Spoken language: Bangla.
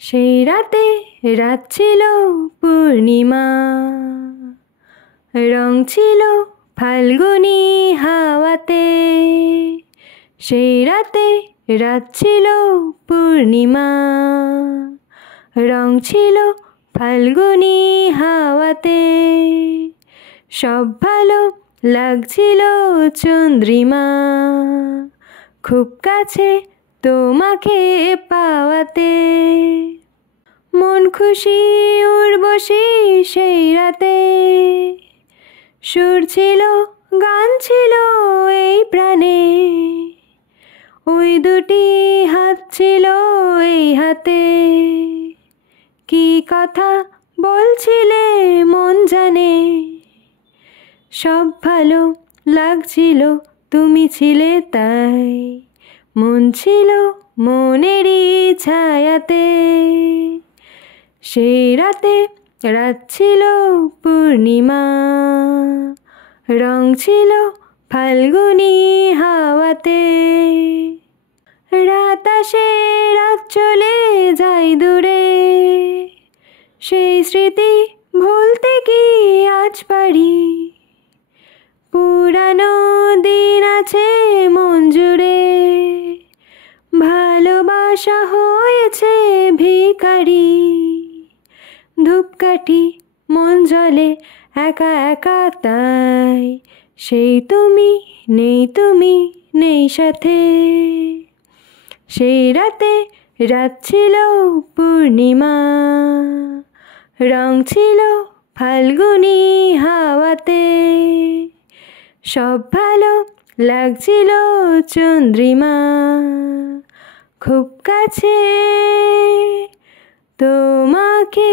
সেই রাতে রাত ছিল পূর্ণিমা, রং ছিল ফাল্গুনি হাওয়াতে। সেই রাতে রাত ছিল পূর্ণিমা, রং ছিল ফাল্গুনি হাওয়াতে। সব ভালো লাগছিল চন্দ্রিমা, খুব কাছে তোমাকে পাওয়াতে। মন খুশি উর্বশী সেই রাতে, সুর ছিল গান ছিল এই প্রাণে। ওই দুটি হাত ছিল এই হাতে, কি কথা বলছিলে মন জানে। সব ভালো লাগছিল তুমি ছিলে তাই, মন ছিল মনেরই ছায়াতে। সেই রাতে রাত ছিল পূর্ণিমা, রং ছিল ফাল্গুনি হাওয়াতে। রাত আসে রাত চলে যায় দূরে, সেই স্মৃতি ভুলতে কি আজ পারি। পুরানো দিন আছে মন জুড়ে, ভালোবাসা হয়েছে ভিখারি। ধূপকাঠি মন জ্বলে একা একা তাই, সেই তুমি নেই সাথে। সেই রাতে রাত ছিল পূর্ণিমা, রং ছিল ফাল্গুনি হাওয়াতে। সব ভালো লাগছিল চন্দ্রিমা, খুব কাছে তোমাকে